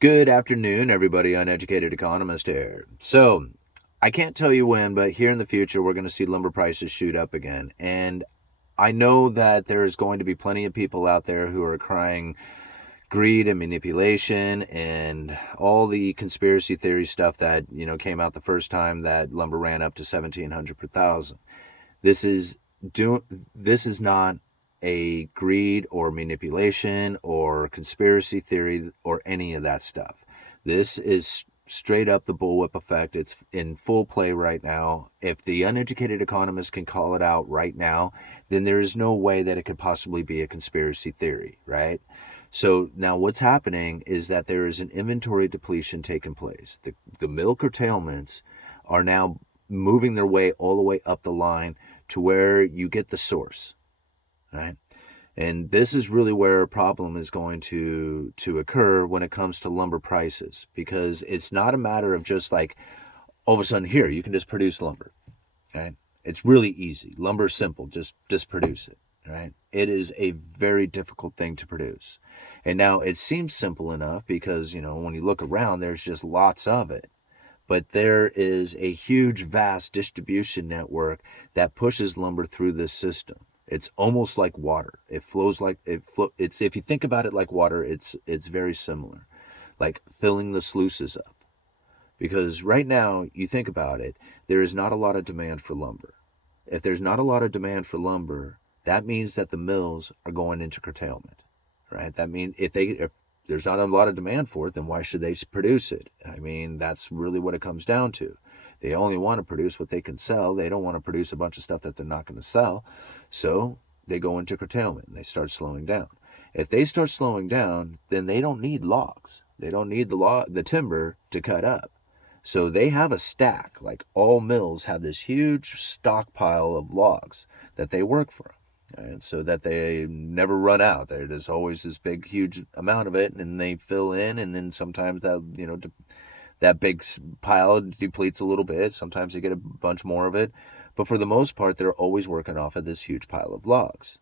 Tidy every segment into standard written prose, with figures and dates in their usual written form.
Good afternoon, everybody. Uneducated Economist here. So, I can't tell you when, but here in the future, we're going to see lumber prices shoot up again. And I know that there's going to be plenty of people out there who are crying greed and manipulation and all the conspiracy theory stuff that, came out the first time that lumber ran up to 1700 per thousand. This is do this is not a greed or manipulation or conspiracy theory or any of that stuff. This is straight up the bullwhip effect. It's in full play right now. If the uneducated economist can call it out right now, then there is no way that it could possibly be a conspiracy theory, right? So now what's happening is that there is an inventory depletion taking place. The mill curtailments are now moving their way all the way up the line to where you get the source, right? And this is really where a problem is going to occur when it comes to lumber prices, because it's not a matter of just like all of a sudden here you can just produce lumber, right? It's really easy. Lumber's simple. Just produce it, right? It is a very difficult thing to produce. And now it seems simple enough because, when you look around, there's just lots of it, but there is a huge, vast distribution network that pushes lumber through this system. It's almost like water. It flows like it's if you think about it like water, it's very similar, like filling the sluices up. Because right now, you think about it, there is not a lot of demand for lumber. If there's not a lot of demand for lumber, that means that the mills are going into curtailment, right? That means if there's not a lot of demand for it, then why should they produce it? I mean, that's really what it comes down to. They only want to produce what they can sell. They don't want to produce a bunch of stuff that they're not going to sell. So they go into curtailment and they start slowing down. If they start slowing down, then they don't need logs. They don't need the timber to cut up. So they have a stack, like all mills have this huge stockpile of logs that they work from. And so that they never run out. There's always this big, huge amount of it, and they fill in, and then sometimes that big pile depletes a little bit. Sometimes they get a bunch more of it, but for the most part, they're always working off of this huge pile of logs.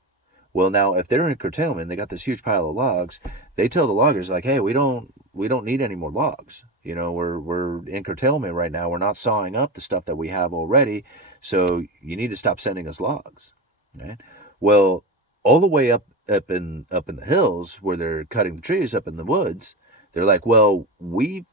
Well, now if they're in curtailment, they got this huge pile of logs. They tell the loggers like, "Hey, we don't need any more logs. We're in curtailment right now. We're not sawing up the stuff that we have already. So you need to stop sending us logs." Right? Well, all the way up in the hills where they're cutting the trees up in the woods, they're like, "Well, we've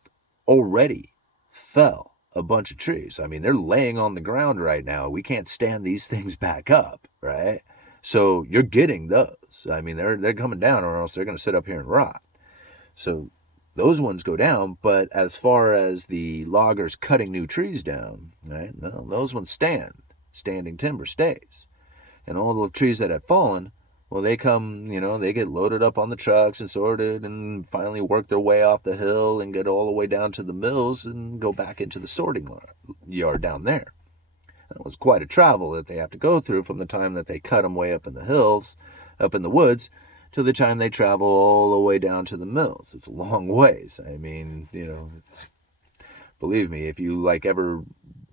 already fell a bunch of trees. I mean, they're laying on the ground right now. We can't stand these things back up, right? So you're getting those. I mean, they're coming down, or else they're going to sit up here and rot. So those ones go down. But as far as the loggers cutting new trees down, right? No, those ones stand. Standing timber stays, and all the trees that have fallen, well, they come, they get loaded up on the trucks and sorted and finally work their way off the hill and get all the way down to the mills and go back into the sorting yard down there. That was quite a travel that they have to go through from the time that they cut them way up in the hills, up in the woods, to the time they travel all the way down to the mills. It's a long ways. I mean, believe me, if you ever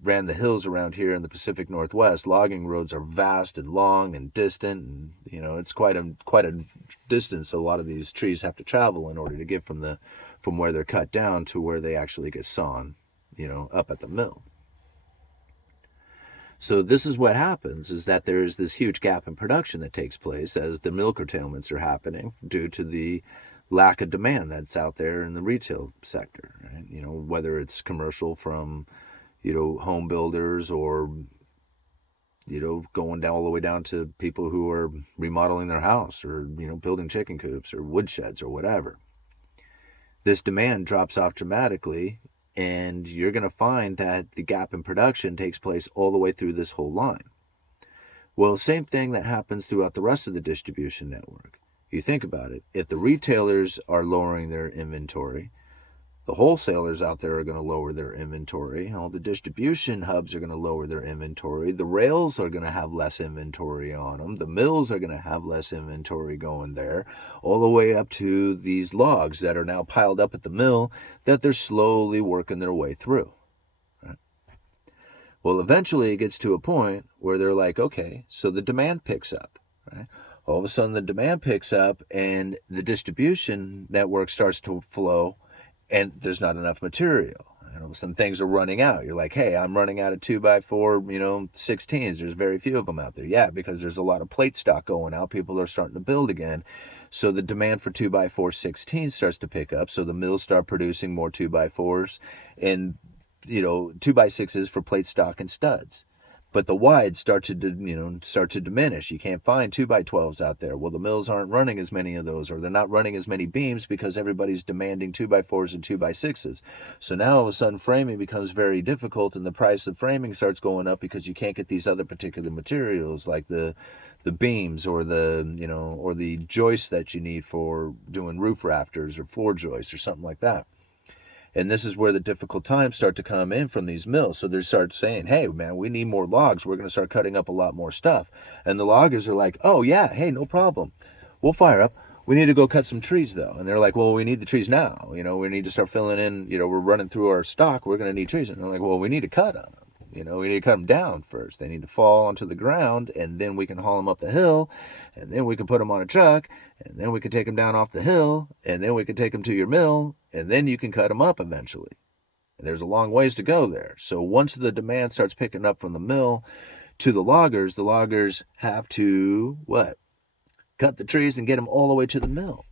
ran the hills around here in the Pacific Northwest, logging roads are vast and long and distant, and it's quite a distance a lot of these trees have to travel in order to get from where they're cut down to where they actually get sawn, up at the mill. So this is what happens, is that there is this huge gap in production that takes place as the mill curtailments are happening due to the lack of demand that's out there in the retail sector, right? Whether it's commercial from, home builders, or, going down all the way down to people who are remodeling their house, or, building chicken coops or wood sheds or whatever. This demand drops off dramatically, and you're going to find that the gap in production takes place all the way through this whole line. Well, same thing that happens throughout the rest of the distribution network. You think about it. If the retailers are lowering their inventory, the wholesalers out there are going to lower their inventory. All the distribution hubs are going to lower their inventory. The rails are going to have less inventory on them. The mills are going to have less inventory going there, all the way up to these logs that are now piled up at the mill that they're slowly working their way through. Right? Well, eventually it gets to a point where they're like, okay, so the demand picks up. Right? All of a sudden the demand picks up and the distribution network starts to flow, and there's not enough material. And all of a sudden things are running out. You're like, hey, I'm running out of 2x4, 16s. There's very few of them out there. Yeah, because there's a lot of plate stock going out. People are starting to build again. So the demand for 2x4 16s starts to pick up. So the mills start producing more 2x4s and, 2x6s for plate stock and studs. But the wides start to diminish. You can't find 2x12s out there. Well, the mills aren't running as many of those, or they're not running as many beams because everybody's demanding 2x4s and 2x6s. So now all of a sudden framing becomes very difficult, and the price of framing starts going up because you can't get these other particular materials like the beams or the joists that you need for doing roof rafters or floor joists or something like that. And this is where the difficult times start to come in from these mills. So they start saying, hey, man, we need more logs. We're going to start cutting up a lot more stuff. And the loggers are like, oh, yeah, hey, no problem. We'll fire up. We need to go cut some trees, though. And they're like, well, we need the trees now. We need to start filling in. We're running through our stock. We're going to need trees. And they're like, well, we need to cut them. We need to cut them down first. They need to fall onto the ground, and then we can haul them up the hill, and then we can put them on a truck, and then we can take them down off the hill, and then we can take them to your mill, and then you can cut them up eventually. And there's a long ways to go there. So once the demand starts picking up from the mill to the loggers have to, cut the trees and get them all the way to the mill.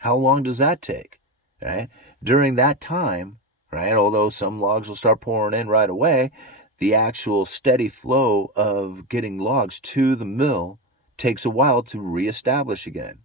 How long does that take? Right? During that time, right, although some logs will start pouring in right away, the actual steady flow of getting logs to the mill takes a while to reestablish again.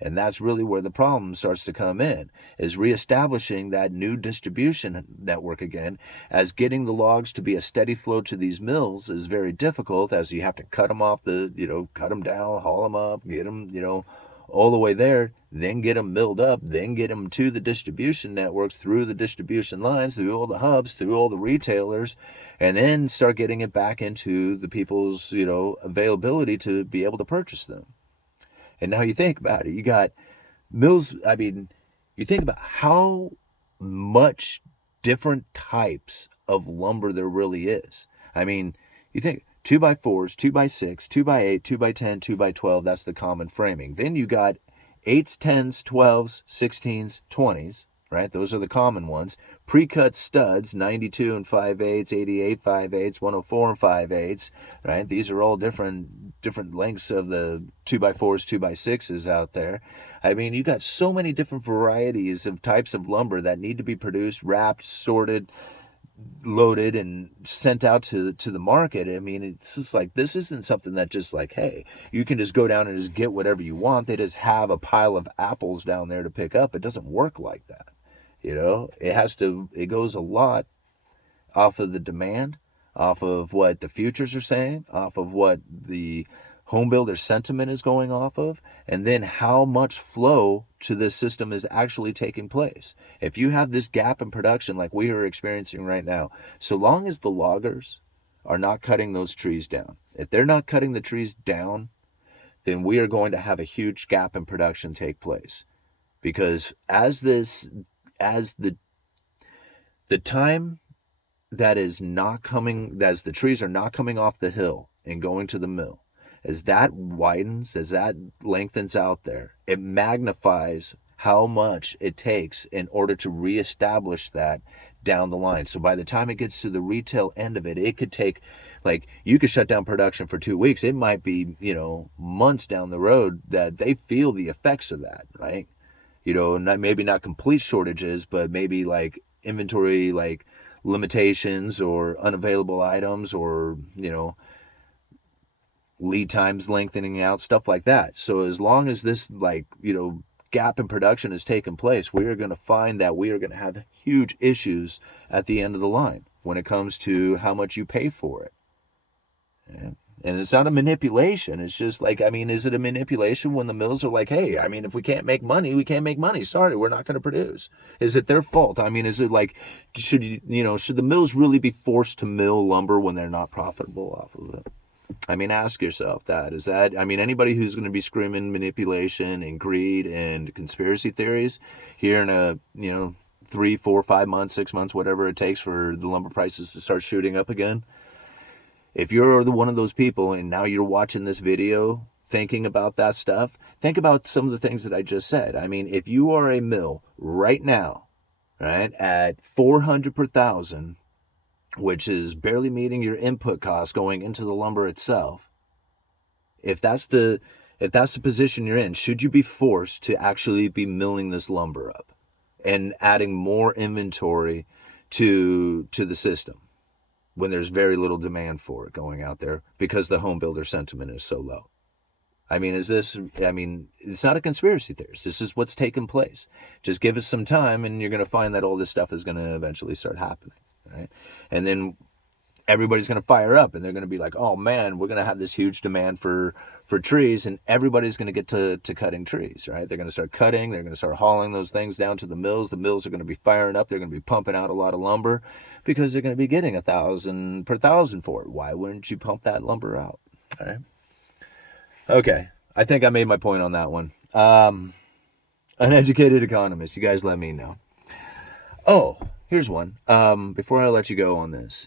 And that's really where the problem starts to come in, is reestablishing that new distribution network again, as getting the logs to be a steady flow to these mills is very difficult, as you have to cut them off cut them down, haul them up, get them, all the way there, then get them milled up, then get them to the distribution networks, through the distribution lines, through all the hubs, through all the retailers, and then start getting it back into the people's, availability to be able to purchase them. And now you think about it, you got mills, you think about how much different types of lumber there really is. You think 2x4s, 2x6, 2x8, 2x10, 2x12, that's the common framing. Then you got 8s, 10s, 12s, 16s, 20s, right? Those are the common ones. Pre-cut studs, 92 and 5/8, 88 5/8, 104 and 5/8, right? These are all different lengths of the 2x4s, 2x6s out there. You got so many different varieties of types of lumber that need to be produced, wrapped, sorted, loaded, and sent out to the market. It's just like, this isn't something that just like, hey, you can just go down and just get whatever you want. They just have a pile of apples down there to pick up. It doesn't work like that. It goes a lot off of the demand, off of what the futures are saying, off of what the home builder sentiment is going off of, and then how much flow to this system is actually taking place. If you have this gap in production like we are experiencing right now, so long as the loggers are not cutting those trees down, if they're not cutting the trees down, then we are going to have a huge gap in production take place. Because as the time that is not coming, as the trees are not coming off the hill and going to the mill, as that widens, as that lengthens out there, it magnifies how much it takes in order to reestablish that down the line. So by the time it gets to the retail end of it, it could take, you could shut down production for 2 weeks. It might be, months down the road that they feel the effects of that, right? Maybe not complete shortages, but maybe inventory, limitations or unavailable items, or, lead times lengthening out, stuff like that. So as long as this gap in production has taken place, we are going to find that we are going to have huge issues at the end of the line when it comes to how much you pay for it. Yeah. And it's not a manipulation. It's just is it a manipulation when the mills are like, hey, if we can't make money, we can't make money. Sorry, we're not going to produce. Is it their fault? Is it should the mills really be forced to mill lumber when they're not profitable off of it? Ask yourself that. Is that, anybody who's going to be screaming manipulation and greed and conspiracy theories here in a, 3, 4, 5 months, 6 months, whatever it takes for the lumber prices to start shooting up again. If you're one of those people and now you're watching this video thinking about that stuff, think about some of the things that I just said. I mean, if you are a mill right now, right, at 400 per thousand, which is barely meeting your input cost going into the lumber itself, if that's the position you're in, should you be forced to actually be milling this lumber up and adding more inventory to the system when there's very little demand for it going out there because the home builder sentiment is so low? I mean, it's not a conspiracy theorist. This is what's taken place. Just give us some time and you're going to find that all this stuff is going to eventually start happening, right? And then everybody's going to fire up and they're going to be like, oh man, we're going to have this huge demand for trees, and everybody's going to get to cutting trees, right? They're going to start cutting, they're going to start hauling those things down to the mills are going to be firing up, they're going to be pumping out a lot of lumber because they're going to be getting 1,000 per thousand for it. Why wouldn't you pump that lumber out? All right. Okay, I think I made my point on that one. Uneducated Economist, you guys let me know. Oh, here's one. Before I let you go on this,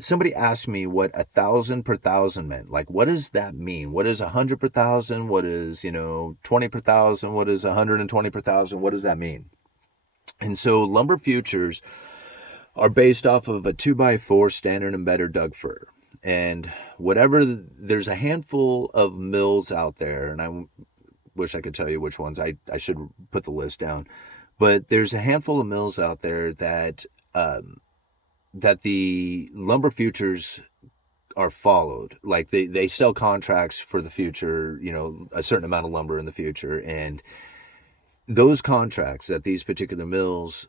somebody asked me what 1,000 per thousand meant. Like, what does that mean? What is 100 per thousand? What is, 20 per thousand? What is 120 per thousand? What does that mean? And so lumber futures are based off of a 2x4 standard and better Doug fir. And there's a handful of mills out there, and I wish I could tell you which ones. I should put the list down. But there's a handful of mills out there that the lumber futures are followed. Like they sell contracts for the future, a certain amount of lumber in the future. And those contracts at these particular mills,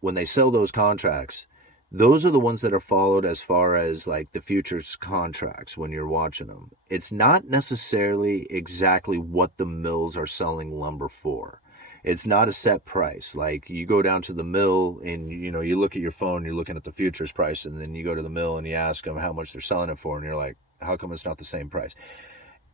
when they sell those contracts, those are the ones that are followed as far as like the futures contracts when you're watching them. It's not necessarily exactly what the mills are selling lumber for. It's not a set price. Like you go down to the mill and, you look at your phone, you're looking at the futures price, and then you go to the mill and you ask them how much they're selling it for. And you're like, how come it's not the same price?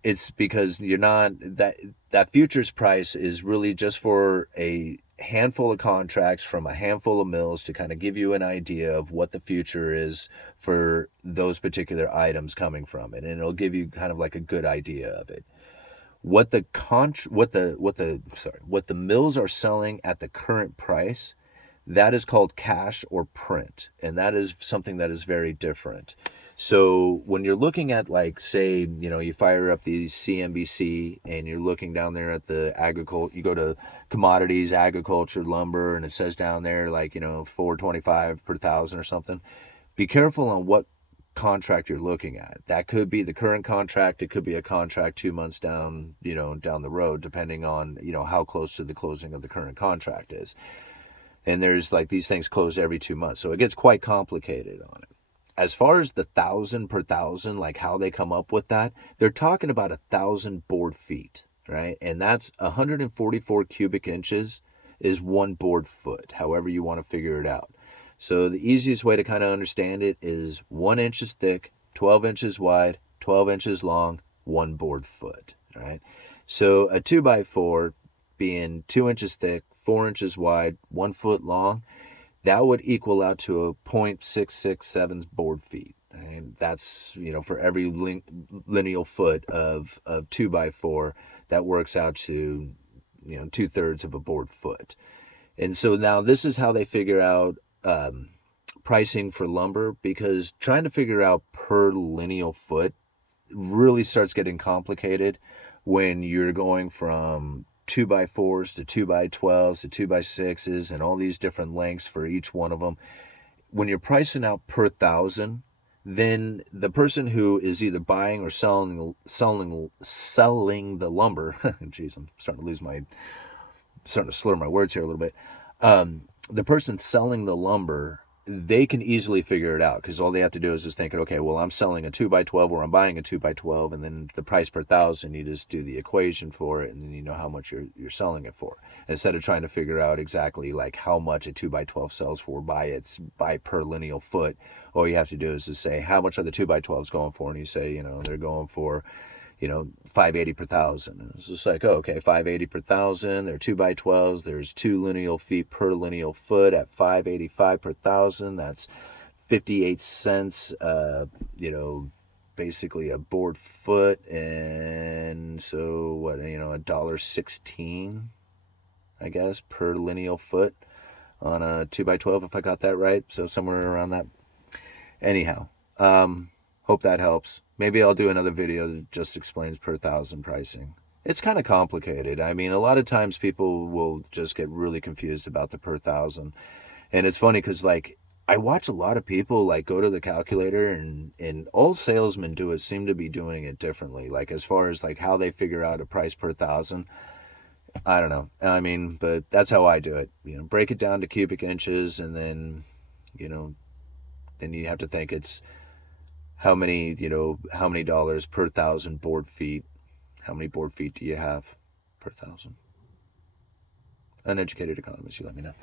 It's because you're not, that futures price is really just for a handful of contracts from a handful of mills to kind of give you an idea of what the future is for those particular items coming from it. And it'll give you kind of like a good idea of it. What the mills are selling at the current price, that is called cash or print, and that is something that is very different. So when you're looking at, like, say, you fire up the CNBC and you're looking down there at the agriculture, you go to commodities, agriculture, lumber, and it says down there like, 425 per thousand or something. Be careful on what contract you're looking at. That could be the current contract. It could be a contract 2 months down, down the road, depending on, how close to the closing of the current contract is. And there's like these things close every 2 months. So it gets quite complicated on it. As far as the 1,000 per thousand, like how they come up with that, they're talking about 1,000 board feet, right? And that's 144 cubic inches is one board foot, however you want to figure it out. So the easiest way to kind of understand it is 1 inch is thick, 12 inches wide, 12 inches long, one board foot, right? So a 2x4 being 2 inches thick, 4 inches wide, 1 foot long, that would equal out to a 0.667 board feet. And that's, for every lineal foot of 2x4, that works out to, 2/3 of a board foot. And so now this is how they figure out pricing for lumber, because trying to figure out per lineal foot really starts getting complicated when you're going from 2x4s to 2x12s to 2x6s and all these different lengths for each one of them. When you're pricing out per thousand, then the person who is either buying or selling the lumber, geez, I'm starting to slur my words here a little bit. The person selling the lumber, they can easily figure it out, because all they have to do is just think, okay, well, I'm selling a 2x12 or I'm buying a 2x12, and then the price per thousand, you just do the equation for it, and then you know how much you're selling it for. Instead of trying to figure out exactly like how much a 2x12 sells for by per lineal foot, all you have to do is just say, how much are the 2x12s going for? And you say, they're going for, 580 per thousand. And it's just like, oh, okay, 580 per thousand. They're 2x12s. There's 2 lineal feet per lineal foot at 585 per thousand. That's 58 cents, basically a board foot, and so what, $1.16, I guess, per lineal foot on a 2x12, if I got that right. So somewhere around that. Anyhow, hope that helps. Maybe I'll do another video that just explains per thousand pricing. It's kind of complicated. I mean, a lot of times people will just get really confused about the per thousand. And it's funny because, like, I watch a lot of people, like, go to the calculator, and all salesmen seem to be doing it differently. Like, as far as, like, how they figure out a price per thousand, I don't know. I mean, but that's how I do it. Break it down to cubic inches, and then, then you have to think it's how many dollars per thousand board feet. How many board feet do you have per thousand? Uneducated economist, you let me know.